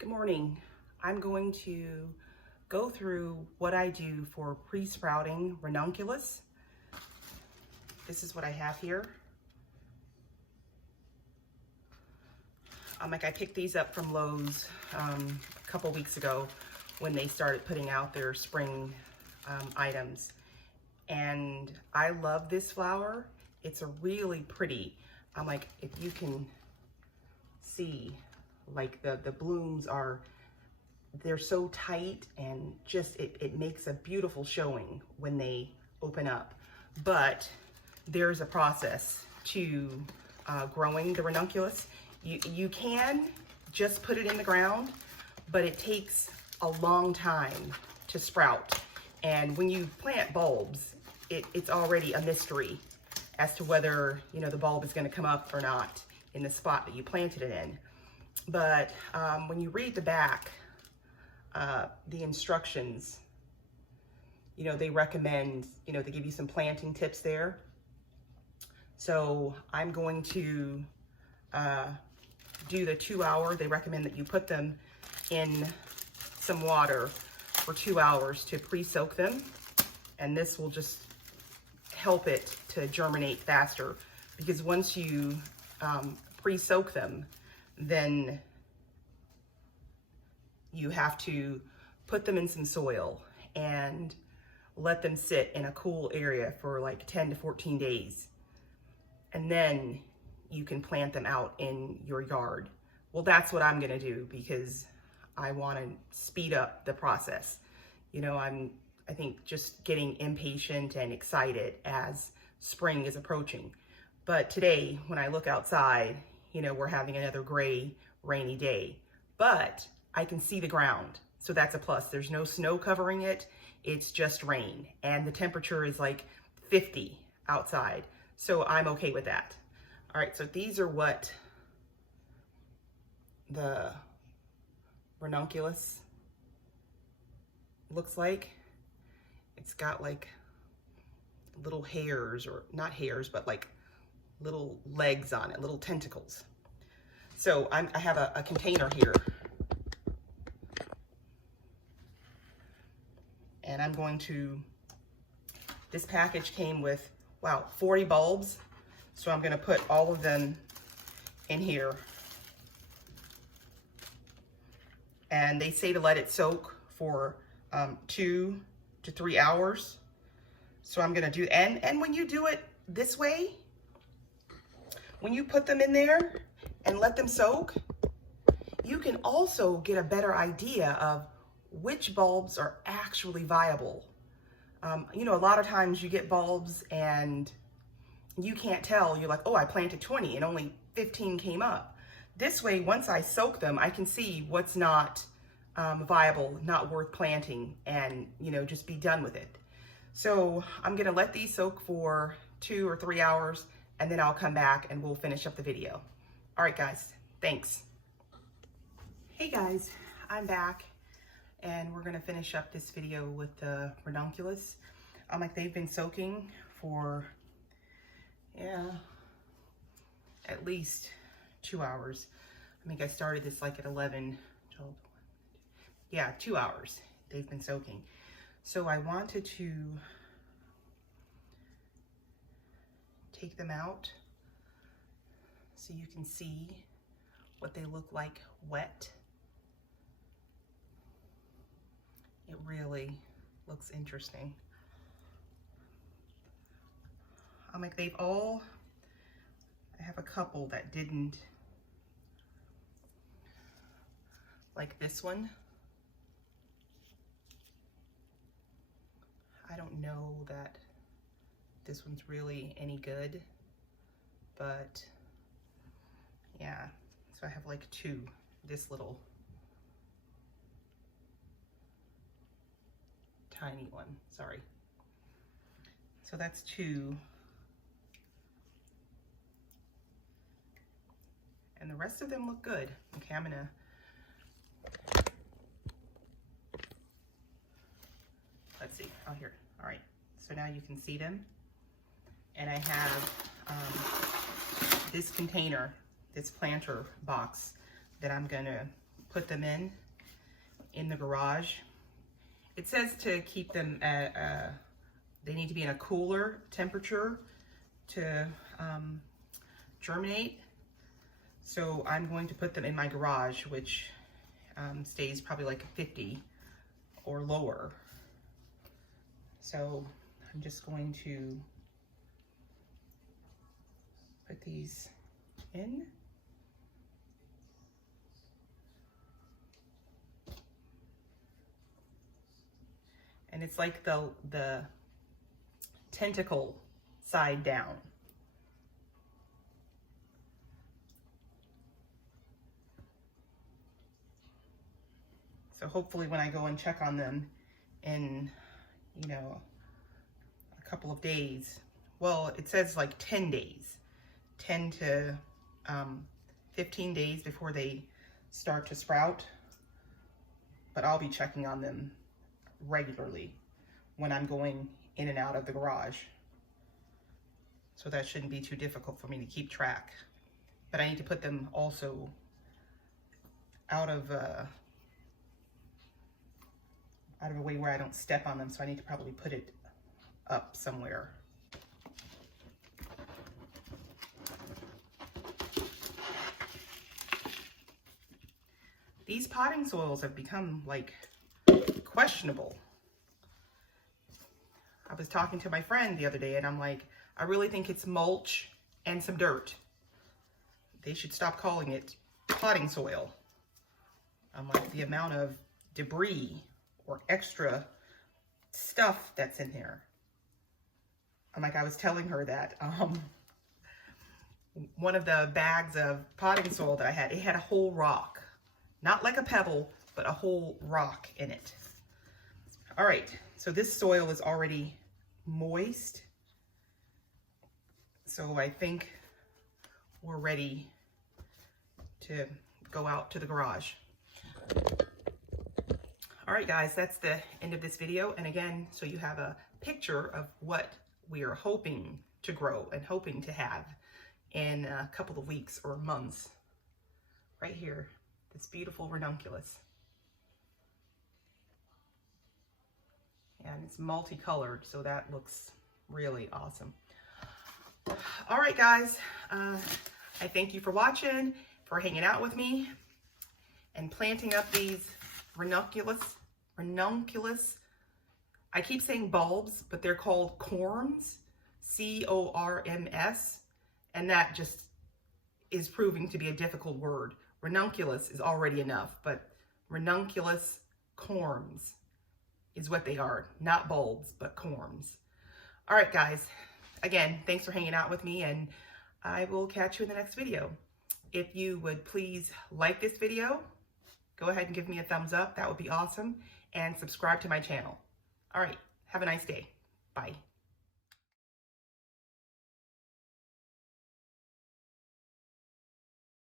Good morning. I'm going to go through what I do for pre-sprouting ranunculus. This is what I have here. I picked these up from Lowe's a couple weeks ago when they started putting out their spring items. And I love this flower. It's a really pretty, if you can see, the blooms they're so tight, and just it makes a beautiful showing when they open up. But there's a process to growing the ranunculus. You can just put it in the ground, but it takes a long time to sprout. And when you plant bulbs, it's already a mystery as to whether the bulb is going to come up or not in the spot that you planted it in. But when you read the back, the instructions, they recommend, they give you some planting tips there. So I'm going to do the 2 hour. They recommend that you put them in some water for 2 hours to pre-soak them. And this will just help it to germinate faster, because once you pre-soak them, then you have to put them in some soil and let them sit in a cool area for like 10 to 14 days. And then you can plant them out in your yard. Well, that's what I'm gonna do, because I wanna speed up the process. I think just getting impatient and excited as spring is approaching. But today, when I look outside, we're having another gray, rainy day, but I can see the ground. So that's a plus. There's no snow covering it. It's just rain. And the temperature is like 50 outside. So I'm okay with that. All right, so these are what the ranunculus looks like. It's got like little hairs, or not hairs, but like little legs on it, little tentacles. So I have a container here. And I'm going to, this package came with, 40 bulbs. So I'm gonna put all of them in here. And they say to let it soak for 2 to 3 hours. So I'm gonna do, and when you do it this way, when you put them in there and let them soak, you can also get a better idea of which bulbs are actually viable. A lot of times you get bulbs and you can't tell. You're like, oh, I planted 20 and only 15 came up. This way, once I soak them, I can see what's not viable, not worth planting, and just be done with it. So I'm gonna let these soak for 2 or 3 hours, and then I'll come back and we'll finish up the video. All right, guys, thanks. Hey guys, I'm back, and we're gonna finish up this video with the ranunculus. They've been soaking for, at least 2 hours. I started this like at 11, 12, 2 hours they've been soaking. So I wanted to take them out so you can see what they look like wet. It really looks interesting. I have a couple that didn't, like this one. I don't know that this one's really any good, but yeah. So I have like 2, this little tiny one, sorry. So that's 2. And the rest of them look good. Okay, I'm gonna, let's see, oh here, all right. So now you can see them. And I have this container, this planter box that I'm gonna put them in the garage. It says to keep them at, they need to be in a cooler temperature to germinate. So I'm going to put them in my garage, which stays probably like 50 or lower. So I'm just going to put these in. And it's like the tentacle side down. So hopefully when I go and check on them in, you know, a couple of days, well, it says like 10 days, 10 to 15 days before they start to sprout. But I'll be checking on them regularly when I'm going in and out of the garage. So that shouldn't be too difficult for me to keep track. But I need to put them also out of a way where I don't step on them, so I need to probably put it up somewhere. These potting soils have become like questionable. I was talking to my friend the other day and I'm like, I really think it's mulch and some dirt. They should stop calling it potting soil. I'm like, the amount of debris or extra stuff that's in here. I'm like, I was telling her that one of the bags of potting soil that I had, it had a whole rock. Not like a pebble, but a whole rock in it. All right, so this soil is already moist. So I think we're ready to go out to the garage. All right, guys, that's the end of this video. And again, so you have a picture of what we are hoping to grow and hoping to have in a couple of weeks or months. Right here, this beautiful ranunculus. And it's multicolored, so that looks really awesome. All right, guys, I thank you for watching, for hanging out with me and planting up these ranunculus. I keep saying bulbs, but they're called corms, C-O-R-M-S, and that just is proving to be a difficult word. Ranunculus is already enough, but ranunculus corms is what they are. Not bulbs, but corms. All right, guys. Again, thanks for hanging out with me, and I will catch you in the next video. If you would please like this video, go ahead and give me a thumbs up. That would be awesome. And subscribe to my channel. All right. Have a nice day. Bye.